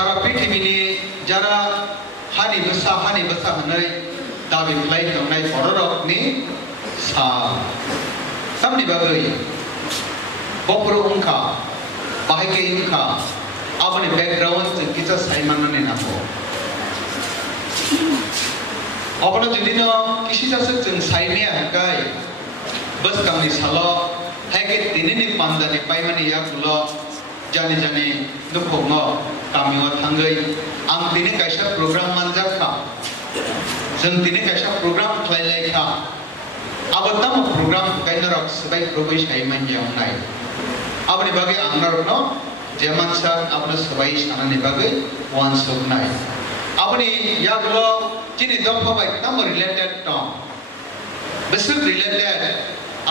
সারা পৃথিবীনি যারা হানি বসা হनै দাবি খাই थांनाय बर'रकनि सा सामनि बागै बफोर उनखा बाहायके उनखा आबनि बैकग्राउंड जों किसा साइमानने नांगौ अबनो जुदिनो किसी जासे जों साइने हाकाय बस कामनि सालो हायके दिननि पान्दानि पाइमानि याकुलो जाने जाने दुखोंगो कामिवा थांगै आं दिनै कायसा प्रोग्राम मानजाखा जों दिनै कायसा प्रोग्राम खालायलायखा आबताम प्रोग्राम कायनारक सबाय प्रबै साइमान यावनाय आबनि बागै आंनारनो जेमानसा आबनो सबाय सानानि बागै वान सबनाय आबनि यागलो दिनै दफाबाय ताम रिलेटेड टम बेसर रिलेटेड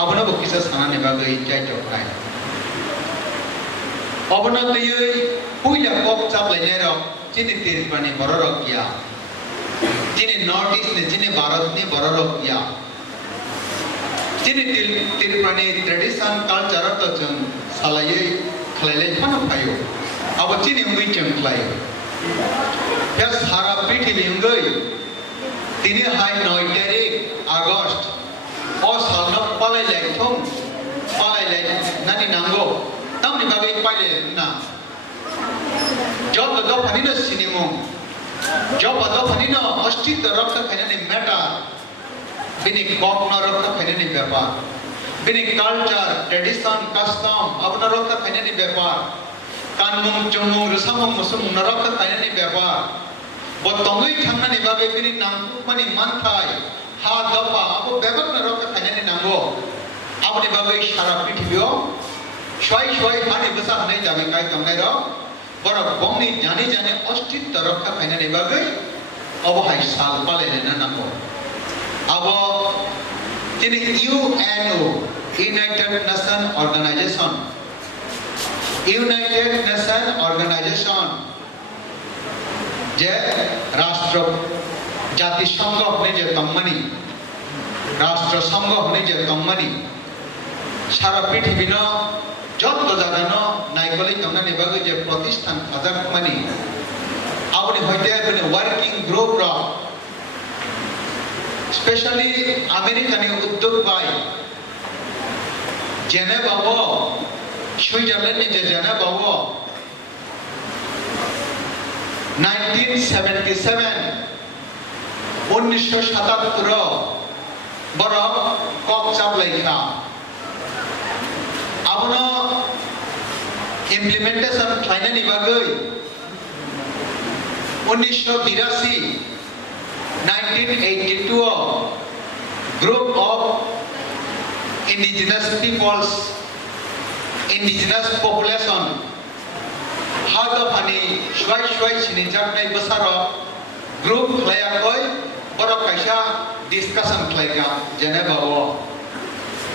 आबनो बकिसा सानानि बागै जायजोबनाय अबनो दैयै पुइला कप चापलायनाय रक दिनै तिरपानि बर'रक या दिनै नॉर्थ ईस्ट ने दिनै भारतनि बर'रक या दिनै तिरपानि ट्रेडिशन कल्चर त जों सालायै खालायलाय फानो फायो अब दिनै उंगै जों खालायो बे सारा पृथ्वी उंगै दिनै हाय 9 तारिख आगस्ट अ सालनो पालायलाय नानि नांगौ तामनि बागै पाइले ना जब दो फनिनो सिनेमो जब दो फनिनो अस्तित्व रक्त खाइनानि मेटा बिनि कॉग्न रक्त खाइनानि व्यापार बिनि कल्चर ट्रेडिशन कस्टम अपना रक्त खाइनानि व्यापार कानमुं जमुं रसामुं मुसुं रक्त खाइनानि व्यापार बतंगै थांनानि बागै बिनि नांगौमानि मानथाय हा दफा अब बेगन रक्त खाइनानि नांगौ आबनि बागै सारा पृथ्वीयाव शय हानि बसा हनै जाबाय काय थांनाय र बरफ बंनि जानि अस्तित्व रक्षा खाइनानि बागै अबहाय साल पालायनो नांगौ अब दिनै UNO United Nation Organization जे राष्ट्र जातिसंघ हनै जे तम्मनि राष्ट्र संघ हनै जे तम्मनि सारा पृथ्वीनो जब जागानो नायकलि थांनानि बागै जे प्रतिष्ठान खाजाखमानि आबनि हयते बने वर्किंग ग्रुप र स्पेशली अमेरिकानि उद्योग बाय जेनेभाव सुइजारलैंडनि जे जेनेभाव 1977 बरफ कक चापलायखा आबनो इम्प्लीमेंटेशन खाइनानि बागै 1982 group of indigenous peoples indigenous population हादफानि शुवाय सिनिजाकनाय बोसारो ग्रुप खालायाखै बरफ कायसा डिस्कशन खालायगा जेनेभाव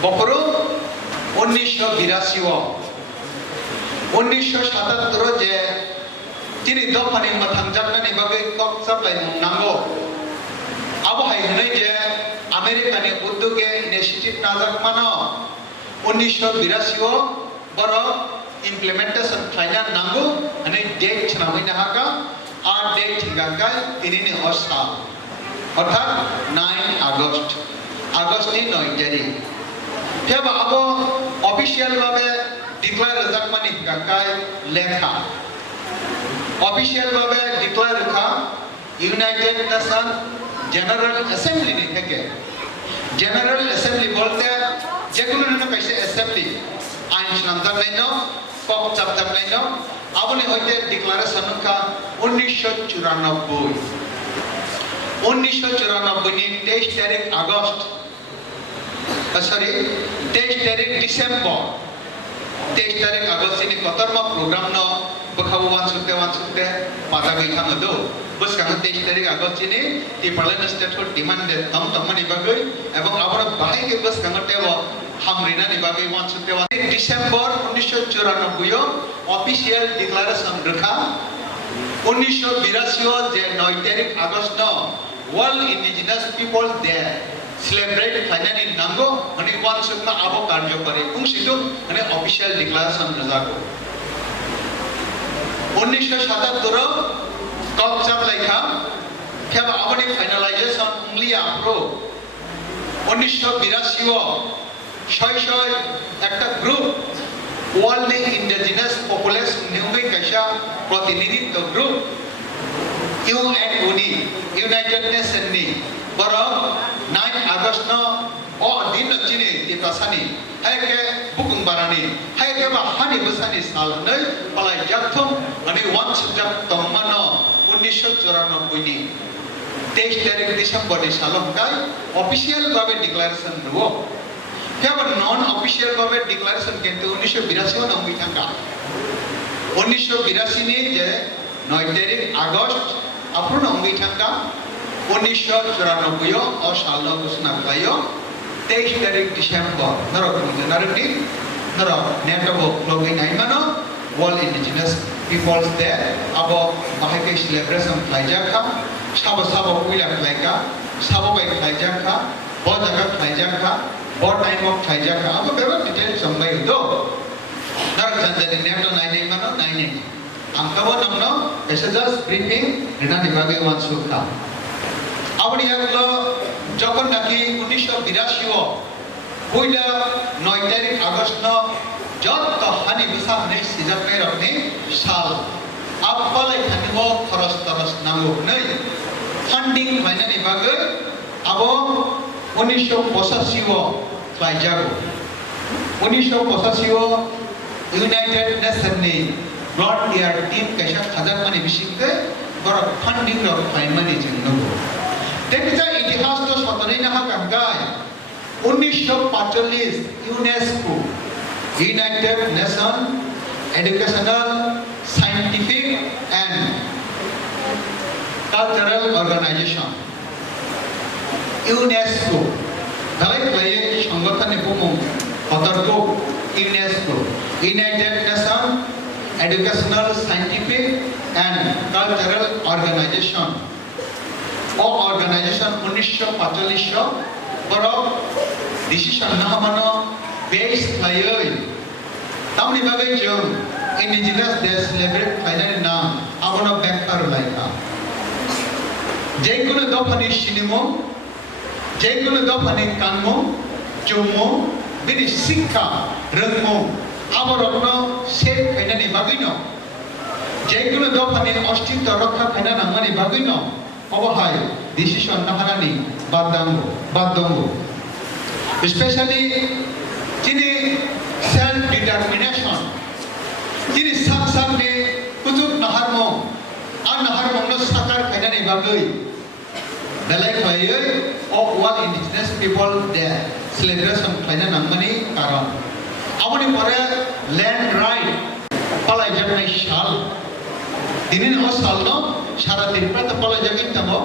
बफोरो 1977 जे दिनै दफानि मोथांजाकनानि बागै कक साप्लाय नांगौ आबहाय हनै जे अमेरिकानि उद्योगे इनिशिएटिभ नाजाकमानो 1982 बरफ इम्प्लीमेंटेशन खालायना नांगौ हनै डेट छनामैनो हाका आ डेट थिगाखाय दिनैनि हरसा अर्थात 9 आगस्टनि 9 तारिख फेबा आबो ऑफिशियल भाबे डिक्लेयर जाकमानि हिगाखाय लेखा ऑफिशियल भाबे डिक्लेयर खा यूनाइटेड नेशन जनरल असेंबली नि थेके जनरल असेंबली बोलते जेकुनो न कैसे असेंबली आइन नामजाकनायनो कक चापजाकनायनो आबनि हयते डिक्लेरेशन का 1994 नि 23 तारिख आगस्ट 23 तारिख डिसेम्बर 23 तारिख आगस्ट नि कतरमा प्रोग्राम न बखाबो वानसुते पाता गैखा मदो बस का 23 तारिख आगस्ट नि ति पार्लियामेंट स्टेट फॉर डिमांडेड तमनि बागै एवं आबर बाहाय के बस का टेव हामरिना नि बागै वानसुते डिसेम्बर 1994 ऑफिशियल डिक्लेरेशन रखा 1982 जे 9 तारिख आगस्ट न world indigenous peoples day celebrate खाइनानि नांगौ हनै वानसुकना आबो कार्यकरी बुंसिदो हनै ऑफिशियल डिक्लेरेशन रजागो 1977 কক্সাব লেখা কেবা আবনি ফাইনালাইজেশন উংলিয়া প্রো 1982 ছয় একটা গ্রুপ ওয়ার্ল্ড ইন্ডিজিনাস পপুলেশন নিউঙ্গি কাইসা প্রতিনিধিত্ব গ্রুপ ইউএনওনি ইউনাইটেড নেশন নি বরং 9 August o din chini ti pasani haike bukung barani haike ba hani busani sal nei palai jakthum ani wan subject tomano 1994 ni 23 তারিখ December ni salom kai official ভাবে declaration দেব কেবল নন official ভাবে declaration কিন্তু 1982 নাম থাকা 1982 ni je 9 তারিখ August আপন নাম থাকা 1994 o সাল ঘোষণা করাyo 23 তারিখ ডিসেম্বর নরক জানুয়ারি নরক নেটবো লগইন আইমানো ওয়ার্ল্ড ইন্ডিজিনাস পিপলস ডে আবো বাহাইকে সেলিব্রেশন খাইজাখা সাবো সাবো উইলা খাইকা সাবো বাই খাইজাখা ব জায়গা খাইজাখা ব টাইম অফ খাইজাখা আবো বেবা ডিটেল সম্বাই দো নরক জানজানি নেটো নাইমানো নাইনে আমকাবো নামনো মেসেজেস ব্রিফিং রিনা নিবাগে ওয়ান সুখা আপনি এগুলো যখন নাকি 1982 পয়লা 9 তারিখ আগস্ট যত হানি বিসাম নেই সিজন নাই রকনি সাল আপালে খানিব খরচ তরস নাঙ্গো নেই ফান্ডিং মাইনানি বাগে আবো 1985 ফ্লাই যাগো 1985 ইউনাইটেড নেশন নি ব্লড ইয়ার টিম কাইসা হাজার মানে বিশিকে বড় ফান্ডিং রক ফাইমানি জন্য देखिए इतिहास तो स्वतंत्र ना कंगाय 1945 UNESCO united nation educational scientific and cultural organization UNESCO दाले क्लाये संगठन ने बुमो हतरको UNESCO united nation educational scientific and cultural organization o organization 1945 borok decision na hamano base klayoi tamni bagai jong indigenous day celebrate klayani na abono backar laika jekono dofani sinimo jekono dofani kanmo chummo bini sikha rangmo aborokno save khainani bagino jekono dofani ostitto rakha khainana mani bagino অবহায় decision নাহারানি বাদ্যঙ্গ specially যিনি self determination যিনি সাকসাকনি কুতুব নাহারম আর নাহারমন সাকার খাইনানি বাগৈ বেলাই খাইयै ও ওয়াল indigenous people day celebration খাইনা নামমানি কারণ আমনি পরে ল্যান্ড রাইট পালাই জানাই সাল দিনের সাল ন সারা ত্রিপুরাতে পালাই জায়গায় নামো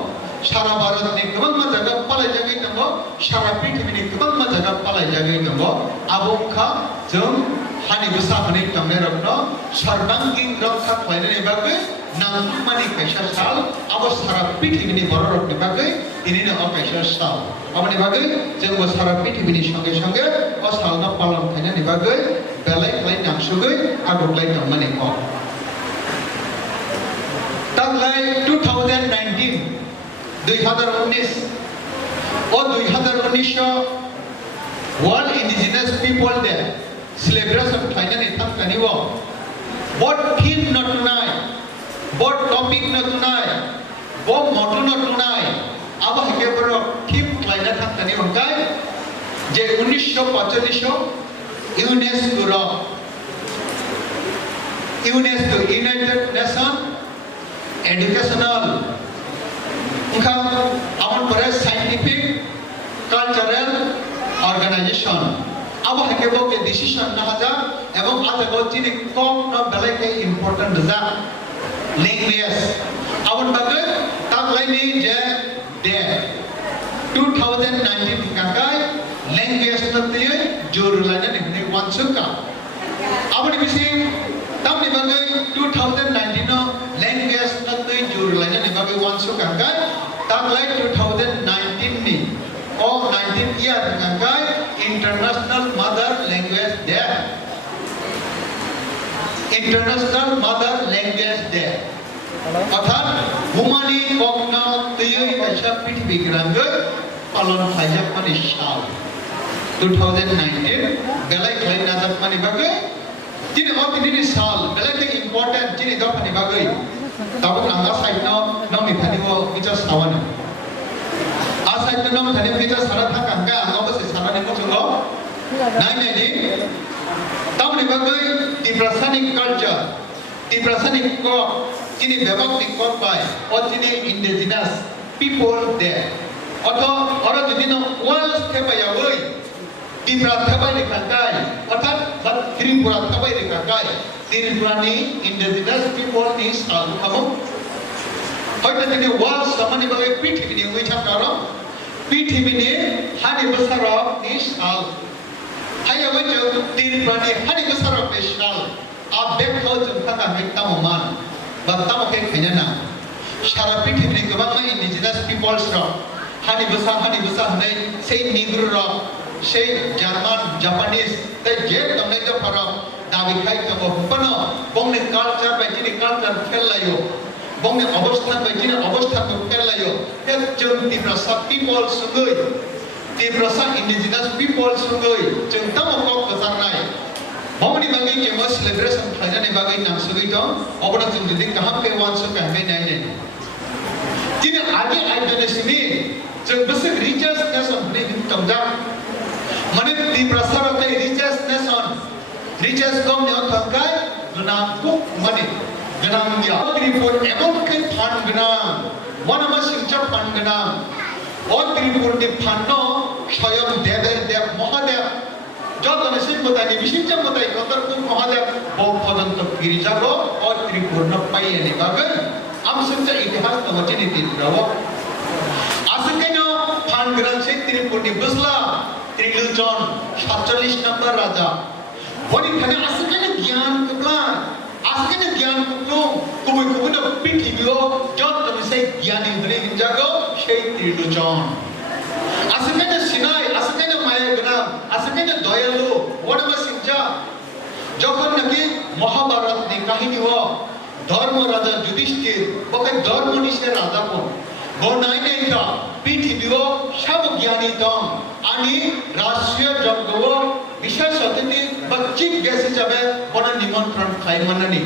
সারা ভারতনি গোबां জায়গা পালাই জায়গায় নামো সারা পৃথিবীনি गोबां জায়গা পালাই জায়গায় নামো আবংখা जों हानि बुसा हनै तमने रत्न सर्वांगीन रक्षा खालायनायनि बागै नांगौमानि कायसा साल आबो सारा पृथिबीनि बर' रकनि बागै दिनैनो अ कायसा साल आबनि बागै जोंबो सारा पृथिबीनि संगे संगे अ सालनो पालन खालायनायनि बागै बेलाय खालाय नांसुगै आगोलाय तमने क तागलाय 2019 World Indigenous People Day celebration finally tham kaniwo bot theme not tonight bot topic not tonight bot motto not tonight aba heke boro theme klaina tham kaniwo kai je 1945 UNESCO United Nation Educational उनका अपन पर scientific cultural organization अब हेकेबो के decision ना हजा एवं आतेबो चिनि कम न बेले के इम्पोर्टेंट जा लैंग्वेज अपन बागे तागलाइनि जे दे 2019 काकाय लैंग्वेज नते जोरुलाने ने वानसुका अपन बिसि तामनि बागे 2019 नो लैंग्वेज नते जोरुलाने ने बागे वानसुका काकाय तागलाइ 2019 नि or 19 year International Mother Language Day. International mother language day অর্থাৎ বুমানি কগনা তৈরি কাইসা পৃথিবী গ্রাঙ্গে পালন খাইজাকমানি সাল 2019 বেলাই খাই নাজাকমানি বাগে তিনি অতিনি সাল বেলাই তে ইম্পর্টেন্ট তিনি দফানি বাগে তাবো আঙ্গা সাইডনো নমি থানিও বিচার সাওয়ানো आ साइड में नम थाने में जैसा सारा था कंगा आंगों बस सारा ने कुछ लो नहीं तब ने बगै डिप्रेशनिक कल्चर डिप्रेशनिक को जिन्हें व्यवहारिक को पाए और जिन्हें इंडिजिनस पीपल दे और जिन्हें वर्ल्ड थे पाया वही डिप्रेशन थे पाया निकालताई अर्थात बट त्रिपुरा थे पाया निकालताई त्रिपुरानी इंडिजिनस पीपल नी साल कमो होता है कि वर्ल्ड समानी बगै पृथ्वी नी हुई छाकारो पृथ्वी नी हानि बसारो नी साल हाय वजह त्रिपुरानी हानि बसारो नी साल आप देखो जब तक हमें तमामान बताओ के खैना सारा पृथ्वी नी गोबां इंडिजिनस पीपल्स रो हानि बसा हने से निग्रो रो से जर्मन जापानीज ते जे तमने जो फरो दाबी खाई तो बनो बंगने कल्चर बायदिनि कल्चर खेलायो बंगने अवस्था बायदिनि अवस्था को खेलायो हे जों तिब्रासा पीपल सुगै तिब्रासा इंडिजिनस पीपल सुगै जों तमको गजारनाय बंगनि बागै केमो सेलिब्रेशन खालामनाय बागै नाम सुगै दं अबना जों जुदि कहां पे वान्स का हमें नायने दिनै आगे आइडनेसिनि जों बस रिचेस्ट नेशन ने तमजा माने तिब्रासा रते रिचेस्ट नेशन रिचेस्ट कम ने थकाय गनाम को माने गनाम या त्रिपुर एमन के फान गनाम वनमा सिंचा फान गनाम और त्रिपुर के फानो स्वयं देव महादेव जब नसिब बताने विशिष्ट बताई कतर को महादेव बहुत पदंत गिरिजारो और त्रिपुर न पाई ने बागन हम संचा इतिहास तो वचन त्रिपुराव आसकेनो फान गनाम से त्रिपुर ने बसला त्रिलुचन 47 नंबर राजा वनी खाने आसकेनो ज्ञान कपला आसकेनो ज्ञान कपलो कुबुन पृथ्वीओ जब तमसे ज्ञानी हने हिंजागो से त्रिलुचन आसकेनो सिनाई आसकेनो माया गनाम आसकेनो दयालु वनमा सिंचा যখন নাকি মহাভারত নি কাহিনী হ ধর্ম রাজা যুধিষ্ঠির বকে ধর্ম নিশে রাজা কোন বনাই নেকা পৃথিবীও সব জ্ঞানী তম আনি রাষ্ট্রীয় যজ্ঞ বিশেষ অতিথি বা চিফ গেস্ট হিসাবে বড় নিমন্ত্রণ খাই মানানি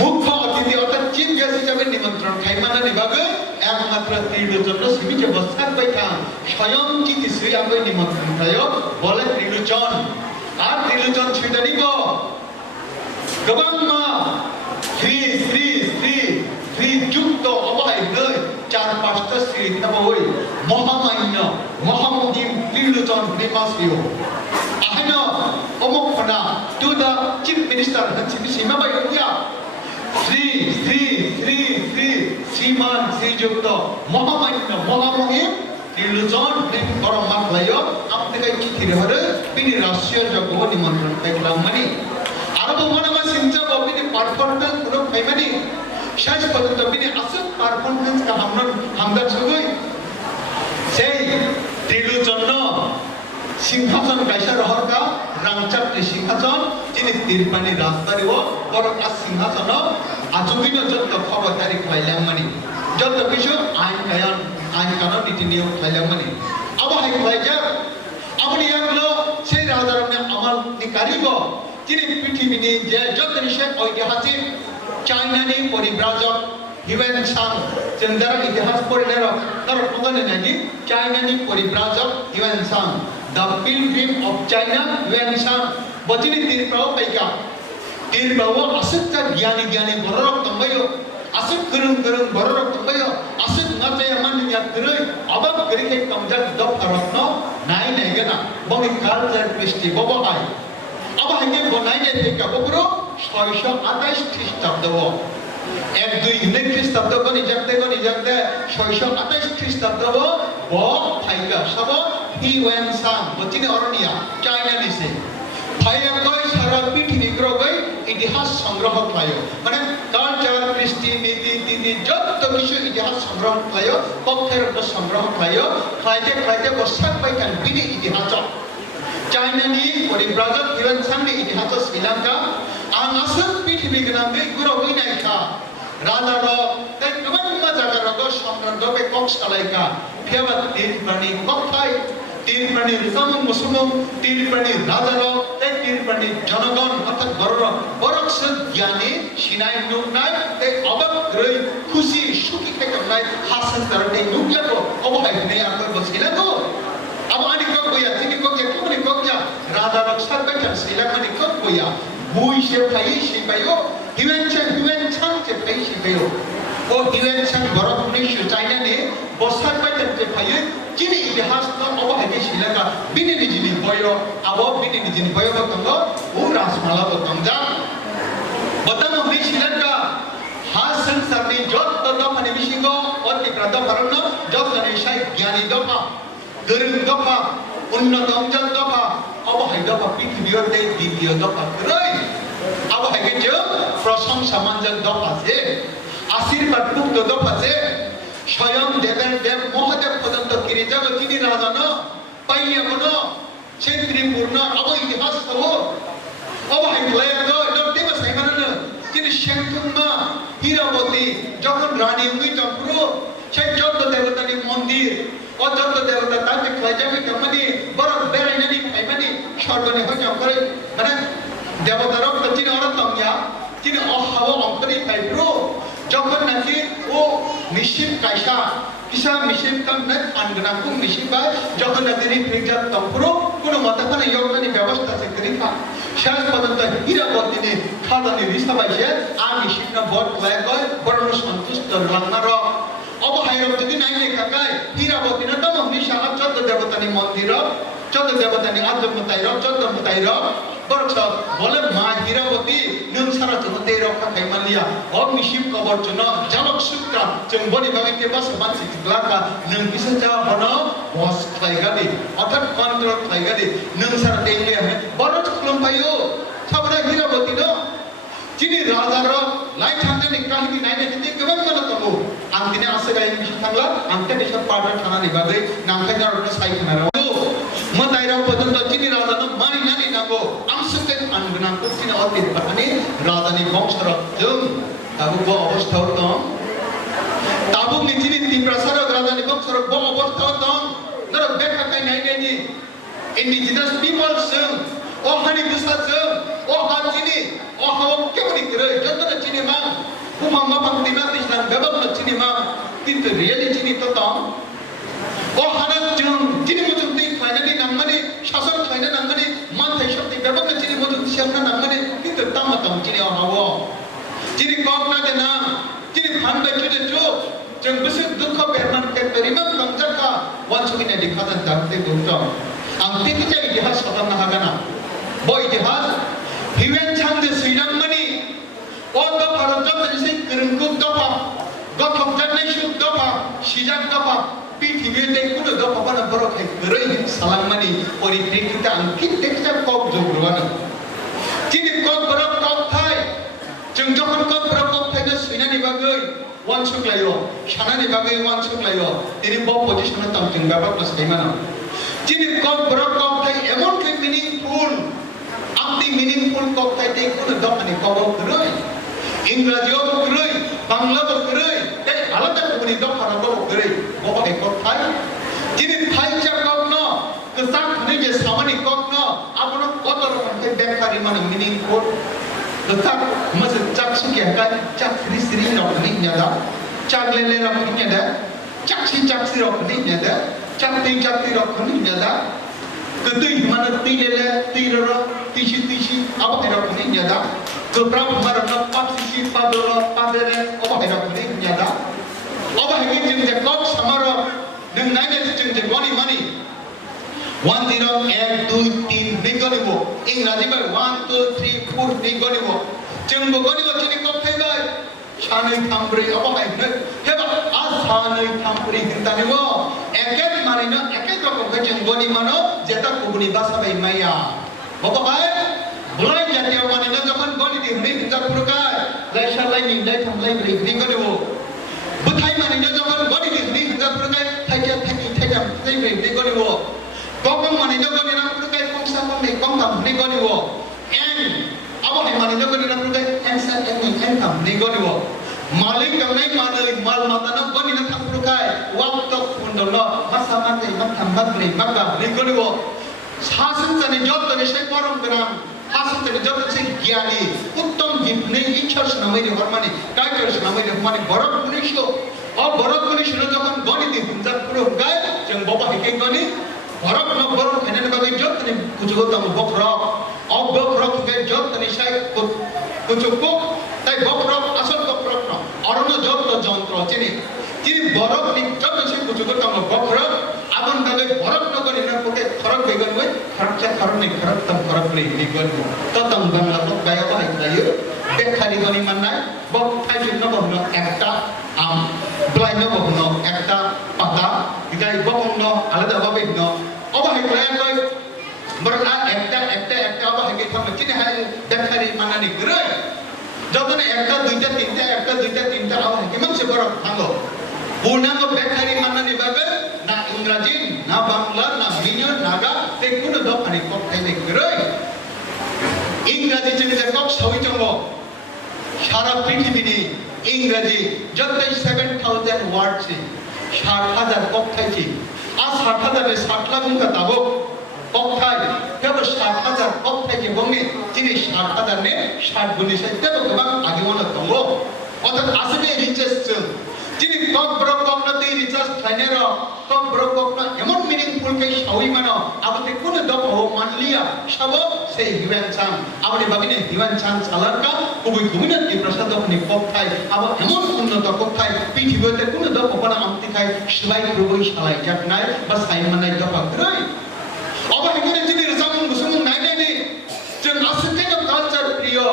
মুখ্য অতিথি অর্থাৎ চিফ গেস্ট হিসাবে নিমন্ত্রণ খাই মানানি বাগে একমাত্র ত্রিলোচন সীমিত বস্তার পাইতা স্বয়ং চিতি শ্রী আগে নিমন্ত্রণ খায় বলে ত্রিলোচন আর ত্রিলোচন ছুইদানিব গোবাং মা শ্রী যুক্ত অবহাই নয় চার পাঁচটা শ্রী থাবই মহামান্য মহামহিম ত্রিলোচন নিমাসিও আহেন অমুকনা টু দা চিফ মিনিস্টার হচ্ছেন সীমা বাইয়া শ্রীমান শ্রীযুক্ত মহামান্য মহামহিম ত্রিলোচন গরম মাখলাইও আপনাকে চিঠি হরে বিনি রাষ্ট্রীয় যজ্ঞ নিমন্ত্রণ খাইলাম মানে আরব মনমা সিনচা বিনি পারফরম্যান্স পুরো খাইমানি শেষ পর্যন্ত বিনি আসল পারফরম্যান্স কা হামদার সগই সেই ত্রিলোচন সিংহাসন কাইসা রহরকা রামচাট্রি সিংহাসন যিনি তিরপানি রাজদারিও বরং আ সিংহাসন আজুবিন যত খবরদারি খাইলাম মানে যত কিছু আইন কানুন নীতি নিয়ম খাইলাম মানে আবহাই খাইজা আপনি এগুলো সেই রাজারমনে আমল নিকারিব যিনি পৃথিবীনি যে যত নিষেধ ঐতিহাসিক চাইনানি পরিব্রাজক হিউয়েন সাং जों যারা ইতিহাস পড়ে তারা প্রধানে নাকি চাইনানি পরিব্রাজক Hiuen Tsang the pilgrim of China Hiuen Tsang বচিনি তিরপ্রাও পাইকা তিরপ্রাও আসক্ত জ্ঞানী বড়রক তম্বায়ো আসক করুন বড়রক তম্বায়ো আসক নাচায় মানিয়া তিরই অবাক করিকে কমজাক দফারত্ন নাই গনা বনি কালচার কৃষ্টি ববহাই আবহাইকে বনাই নাই থেকে বকরো 628 খ্রিস্টাব্দ এক দুই ইউনিট খ্রিস্টাব্দ গনি জাগতে 628 খ্রিস্টাব্দ ব ফাইকা সব হিউয়েন সাং বচিনি অরনিয়া চাইনা নিছে ফাইয়া কই সারা পৃথিবী গ্রগই ইতিহাস সংগ্রহ খায়ো মানে কালচার কৃষ্টি নীতি যত কিছু ইতিহাস সংগ্রহ খায়ো পক্ষের সংগ্রহ খায়ো খাইতে বসাক পাইকান বিনি ইতিহাস চাইনানি পরিব্রাজক হিউয়েন সাংনি ইতিহাস Sri Lanka ang asal pithibhi ganam be guro binai ka raja ro tai kaman ma jaga ro go samran do be kok salai ka pheba tin prani kok thai tin prani samung musumum tin prani raja ro tai tin prani janagon অর্থাৎ বড় বড় জ্ঞানী Sinai nook নাই tai অবাক রই খুশি সুখী থেকে নাই হাসন তারতে নুক লাগো অবহাই নেই আর কই বসিলা তো अब ani kok boya tini kok ya kini kok ya raja ro sarbe kan sila mani kok boya bui se pai se payo hiwen chang se pai se payo o hiwen chang borok ni shu china ne bosar pai te payo chini itihas to অবহাই ke sila ka bini ni jini boyo abo bini ni jini boyo ko tong o rasmala ko tong ja बतन हमने श्रीलंका हां संसार में जत तो माने मिशिंगो और तिब्रत परन जत ने शाय ज्ञानी दफा गरम दफा उन्नत अंजन दफा अब हाय दफा पृथ्वी और द्वितीय दफा रई अब हाय के जो प्रथम समांजन दफा से आशीर्वाद मुक्त दफा से स्वयं देवेन देव महादेव पदंत किरी जगतिनी राजा न पाइए बनो क्षेत्रीपूर्ण अब इतिहास हो अब हाय ले তিনি শেখুম্মা হীরাবতী যখন রানী উইটপুরো সেই চোদ্দ দেবতানি মন্দির অযোধ্য দেবতা তাকে খাইজামি কামানি বড় বেরাইনানি খাইমানি সর্বনে হইয়া করে মানে দেবতার তিনি অরতমিয়া তিনি অহাব অঙ্করি খাইব্রো যখন নাকি ও মিশিম কাইসা কিসা মিশিম কামনে আনগনাকু মিশিম বা যখন নাকি রিফ্রিজার তম্পুরো কোনো মতখানে যোগদানি ব্যবস্থা আছে করিকা শেষ পর্যন্ত হীরাবতীনে খাদানি রিসাবাইছে আমি শিবনা বট লাগায় বড় সন্তুষ্ট রান্নার অবহাইরব যদি নাই লেখাকাই হীরাবতী না তম নিশা চোদ্দ দেবতানি মন্দির চোদ্দ দেবতানি আদ্যমতাইর চোদ্দ মতাইর বরছ বলে মা হীরাবতী নং সারা জগতে রক্ষা খাইমালিয়া অগ্নিশিব কবর জন্য জালক সুত্রা जों বনি বাগিতে বাস মানসিক লাকা নং বিসা যা বন বস খাইগালি অর্থাৎ কন্ট্রোল খাইগালি নং সারা দেইলে হে বড় খুলমপাইও সাবরা হীরাবতী ন যিনি রাজার লাই থাঙ্গানি কাহিনী নাইনে দিতে গোবাং মানা তমু আং দিনে আসে গাই মিশি থাংলা আংতে দেশ পাড়া থানানি বাগে নামখাই জারনে সাইখানা মতাইরা পর্যন্ত যিনি রাজা ন মানি নানি নাগো আমসুকে আনগনাং কুতিনা অতি পানি রাজানি বংশর जों তাবু ব অবস্থা হতম তাবু নিচিনি তিপ্রাসার রাজানি বংশর ব অবস্থা হতম নর বেকা কাই নাইনি ইন্ডিজিনাস পিপলস ও হানি বুসাজ ও হাজিনি ও হাও কেমনি করে যতটা চিনি মা কুমা মা পান্তিমা ইসলাম ব্যবহার চিনি মা কিন্তু রিয়েলি চিনি তো তম ও হানা जों চিনি মুজুতি খাইনানি নামমানি শাসন খাইনা নামমানি মাথায় শক্তি ব্যবহার চিনি মুজুতি শাসন নামমানি কিন্তু তামাতম চিনি ও হাও চিনি কক না দেনা চিনি ফানবে চুজে চুপ जों बिसोर दुख बेरमान के परिमाम कंजका वाचुमिना दिखादन दांते गुरतम आं तिकिचा इतिहास खालामनो हागोन बो इतिहास हिवेन चांदे सैनांमानि ओ दफार जतसे गोरोंखौ दफा गथम जानाय सुख दफा सिजाक दफा पृथ्वी दे कुनो दफा बाना बरखाय गोरै सालांमानि परिप्रेक्षिते आं कितेकजा कक जग्रवानो तिनि कक बरक कक थाय जों जखन कक बरक कक थायनो सैनानि बागै wan suklayo shanani bagai wan suklayo ini bo position tam ting babak plus kaimana jini kok brok kok thai emon ke meaningful amti meaningful kok thai te kun dokani kok kroi ingraji ok kroi bangla ok kroi te alada kuni dokara ok kroi bo bagai kok thai jini thai cha kok no kesak ni je samani kok no apono kotor ke bekari mana meaningful tetap masih cak suki kan cak siri rok ni nyada cak lele rok ni nyada cak si rok ni nyada cak ti rok ni nyada ketui mana ti lele ti ro ti apa rok ni nyada keprap mana nak pat sisi padoro padere apa rok ni nyada apa hegi jeng jakot samaro neng naine jeng jegoni mani 1 0 1 2 3 निगोनिबो इंग्राजी में 1 2 3 4 निगोनिबो जों बगनिबो जोंनि कक थाइबाय सानै थामब्रै अबहाय हेबा आ सानै थामब्रै हिंतानिबो एके Marino एके रकम के जों गनि मानो जेता कुबुनि बासाबाय माया बबहाय बुलाय जातिय मानिनो जखन गनि दिहनि हिंजा पुरकाय लाइसा लाइनि लाइ थामलाइ ब्रै निगोनिबो बुथाय मानिनो जखन गनि दिहनि हिंजा पुरकाय थाइजा थाइजा ब्रै निगोनिबो Kong mani no goni na purkai kong sa kong ni kong tam ni goni wo en abo ni mani no gani na prukai ensa enkam ni goni wo malik kanai malai mal mata na goni na thang prukai wakto pundo no masa mate matham bagri maga ni goni wo শাসন জানে যত নিশাই পরম গ্রাম শাসন জানে যত সেই জ্ঞানী উত্তম জীবনে ইচ্ছার নামে হরমানি কায়কের নামে মানে বরফ মনুষ্য বরফ মনুষ্য যখন গণিতে হুমজাত পুরো গায় जों বাবা হেকে গনি বরফ ন বরফ খেনে বাগে যত নি কুচুগতম বকরক বকরক কে যত নিশাই কুচুকো তাই বকরক আসল বকরক ন অরণ্য যত যন্ত্র চিনি চিনি বরফ নি যত সে কুচুগতম বকরক abang dagai borok no gani na poke kharak began we kharak tam kharak ni began tatang bangla tok gaya ba hayo bekhari gani mannai bok thai jin no bohno ekta am blai no bohno ekta pata idai bohno alada babe no oba hay klay koy berna ekta oba hay tham kini hay bekhari manani gre jotone ekta duita tinta oba hay man se borok thango Bunang bekhari manani babe na Ingraji, na Bangla, na Mino, Naga, they couldn't do any cock and a great. Ingraji is a cock, so we don't go. Shara Pitibini, Ingraji, just 7,000 words. Sharhada Koktaji. As Hartada is Hartlamunga Tabo, Koktai, never Sharhada Koktaji Bongi, Tinish Hartada ne, Sharbunisha, never go back, Agimona Tongo. What an Asane reaches to. Jadi kok berokok nanti recharge trainer, kok berokok na emon meaningful ke shawi mana, abu te kuna dok ho manliya, shabo se hiwan chan, abu ni bagine hiwan chan salar ka, kubui kumina di prasad dok ni kok thai, abu emon kunno dok kok thai, piti bote kuna dok opana amti thai, shilai kubui shalai jak nai, bas hai manai dok agrai. Abu hekone jadi resamun musumun nai nai ni, jeng asute no culture priyo,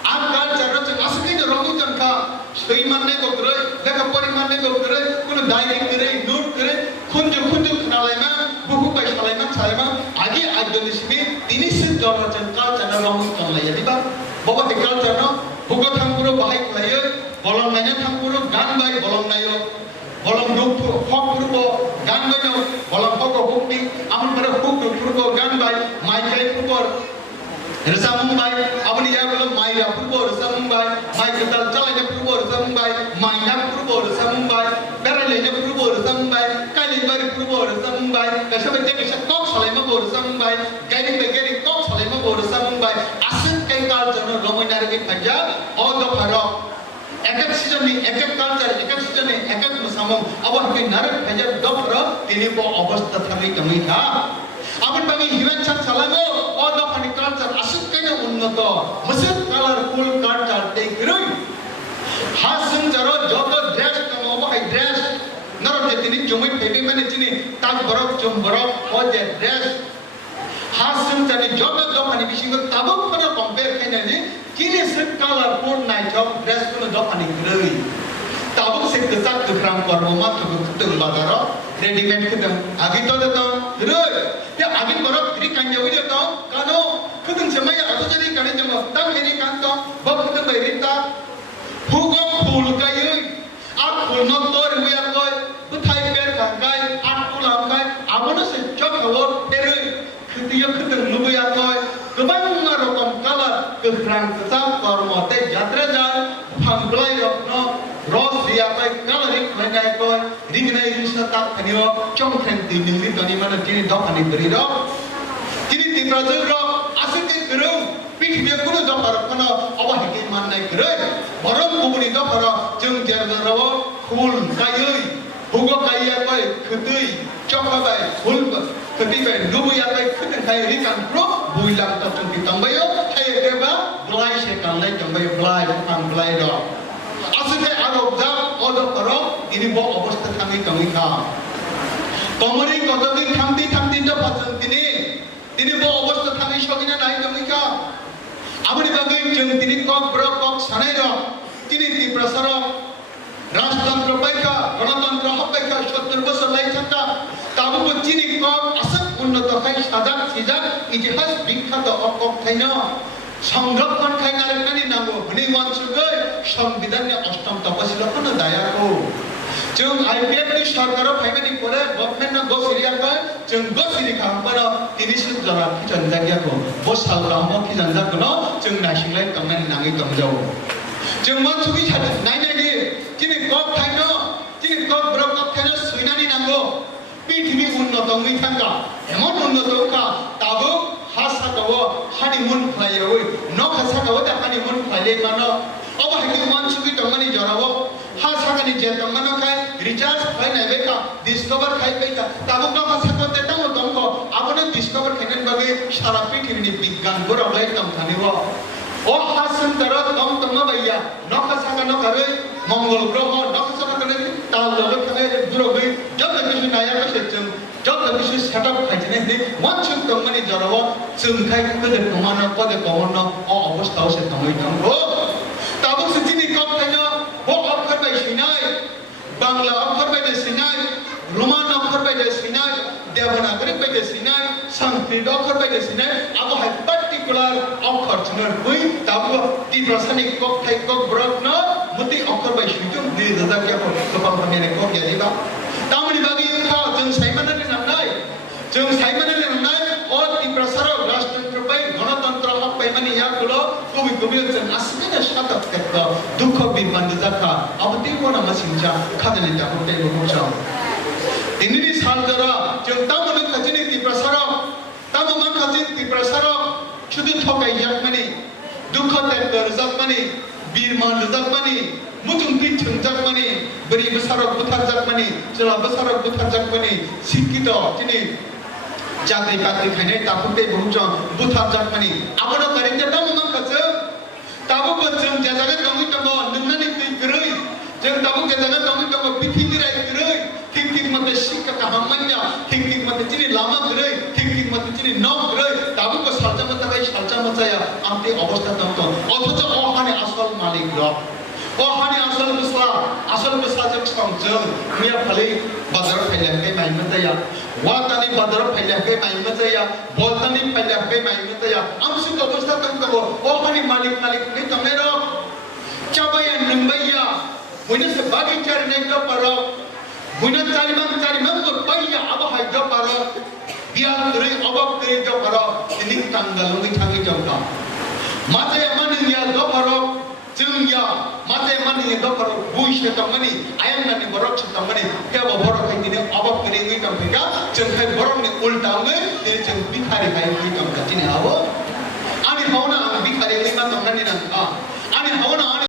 am culture no jeng asute no romu jeng ka. Sui manne ko kure, leka pori manne ko kure, kuno diary kure, note kure, kunju khnalaima, buku bai shalaima, chalaima, agi agdoni simi, tini sit dollar changkal chana ramu changlaya diba, baba dekal chana, buku thangpuro bahai klayo, bolong nanya thangpuro gan bai bolong nayo, bolong dukpu hok puro gan bai no, bolong hoko hukni, amun pada huk puro gan bai, Michael puro Rasa Mumbai, abani ya belum Maya Purbo Rasa Mumbai, Mai Ketal Calanya Purbo Rasa Mumbai, Maya Purbo Rasa Mumbai, Beralenya Purbo Rasa Mumbai, Kalibari Purbo Rasa Mumbai, Kasabete Kesha Kok Salema Rasa Mumbai, Gari Kok Salema Rasa Mumbai, Asin Kengkal Jono Romanar ke Punjab, all the Parok. Ekak season ni, ekak culture, ekak season ni, ekak musamam, awak ke narak Punjab dokter, ini bo obasta thami kami tha. Amun bagi hiwan chan salamo, all the funny culture, asuk kena unnoto, masuk colorful culture take root. Hasan jaro joto dress kamu apa hai dress, naruh jadi ni jomit baby mana cini, tag borok jom borok, oje dress. Hasan jadi joto joto funny bising ko tabuk pada compare kena ni, cini set colorful night job dress kono joto funny grey. Tabuk se kesak kekrang korma tu ketung badaro, ready-made ketung, agi to deto, grey. Ya agin borok tri kanya video to kano kudung semaya atau jadi kane jemo tang ini kanto bab kudung bayrita hugo phul kayu at phul no tor huya koy buthai per kangai at pulang kai abono se chok hawo peru khutiyo kudung lubuya koy kebang rokom kalar kekrang kesam kormote jatra jan phamblai rokno ros dia kai kalarik langai koy ringnai risna tak kanio chong khen ti ningli tani mana kini dok ani beri dok kini ti brazil dok asik guru piti dia kuno dok arok kono awa hike mannai guru borom kubuni dok arok jeng jerga rawo khul kayui hugo kaya koy khutui chokka bai khul khutui bai nubu ya bai khuteng kai rikan pro builang ta chung ti tambayo hai keba blai se kan lai tambayo blai pang blai dok asite arok da odo arok ini bo obostha thami kami kha komori kotodin thamti jo pajan tini bo obostha thami shogina nai kami kha amani bagai jeng tini kok bro kok sanai ro tini ti prasara rashtantra paika ganatantra hapeka 70 বছর lai chanta tabu ko tini kok asak unnoto khai sajak sijak itihas bikhato okok thaina সংরক্ষণ খাইনারে নানি নামো হনি মনসুগৈ সংবিধানে অষ্টম তপশিলা কোন দায়াকো जों IPF नि सरकाराव फाइमानि परे गभर्नमेन्ट ना गसिरियाखै जों गसिरि खालामबानो दिनिसिम जरा खिजन जागियाखौ बसाल लामो खिजन जागोनो जों नासिंलाय तंनानै नाङै दंजाव जों मानसुबि सादो नायनायनि दिनै गप थाइनो दिनै गप ब्रक गप थाइनो सुइनानि नांगौ पृथ्वी उन्नत ngै थांगा एमन उन्नतखा ताबो हासागाव हानिमुन फ्लाइयावै नखासागाव दा हानिमुन फ्लाइले मानो अब हायनि मानसुबि तंनानि जराव हा सागानि जे तंमानो खाय रिचार्ज फाइनाय बेका डिस्कवर खाय बेका ताबो नखा सागते तंग तंग आबने डिस्कवर खायन बागे सारा पृथ्वीनि बिज्ञान गोरावलाय तम थानिव ओ हासन तरत तम तम बायया नखा सागा नखरै मंगल ग्रह नखा सागा तने ताल लगे थाने दुरबै जब किछु नाया कसे जब किछु सेटअप खायजने ने मानसु तंगनि जराव जों खाय कदे कमानो पदे कवनो अ अवस्थाव से तमै तंगो ताबो सिथिनि कप थानो वो अक्षर बाय सिनाय बांला अक्षर बाय सिनाय रोमान अक्षर बाय सिनाय देवनागरी बाय सिनाय संस्कृत अक्षर बाय सिनाय अब हाय पर्टिकुलर अक्षर छनर बुई ताबो ती प्रसानिक कप थाय कप ब्रक न मुति अक्षर बाय सिजों दे दादा के कपा फने को गेलिबा तामनि बागि खा जों साइमानले नामनाय और ती प्रसार राष्ट्रतंत्र बाय गणतंत्र हक पैमानि याकुलो कबि जों आसमेना शातक तक दुख बिबंद जाखा अब ती कोना मसिंजा खादने जाको ते बोचा दिननि साल जरा जों तामनो खजिनि ती प्रसार ताममान खजिनि ती प्रसार शुद्ध ठकाय याकमानि दुख ते दरजाकमानि बीरमान जाकमानि मुजुं पि थंजाकमानि बरि बसारक बुथार जाकमानि जला बसारक बुथार जाकमानि सिकित तिनि जागै बागै खायनाय ताफुते बहुजों बुथार जाकमानि आबनो कारिते ताममान खजो ताबो जों जाजागा दंगै दङ नोंनानि दै गरै जों ताबो जाजागा दंगै दङ पृथ्वी राय गरै ठीक मते शिक्षा काहामन्या ठीक मते तिनि लामा गरै ठीक मते तिनि न गरै ताबो को सालजा मताया आमते अवस्था दङ अथच अहाने आसल मालिक र अहाने आसल बुसा जों संजों मिया फले बाजार फैलाखै माइमतया वातानि बाजार फैलाखै माइमतया बोलतानि फैलाखै माइमतया आमसु अवस्था दङ अहाने मालिक नै तमेरो चाबया नंबैया बयनो से बागि चारनै क परो बयनो चारिमान को पैया अब हाय ज परो बिया गरै अबब गरै ज परो दिनि तंगल नै थाङै जंका माते मानिया ज परो जोंया माते मानिया ज परो बुइसे तंगनि आयंनानि बरक तंगनि के बरक है दिनि अबब गरै नै तंगैगा जों खाय बरकनि उल्टाङै दिनि जों बिखारि हाय नै तंगा दिनि आबो आनि हावना आं बिखारि नै मा तंनानि नांका आनि हावना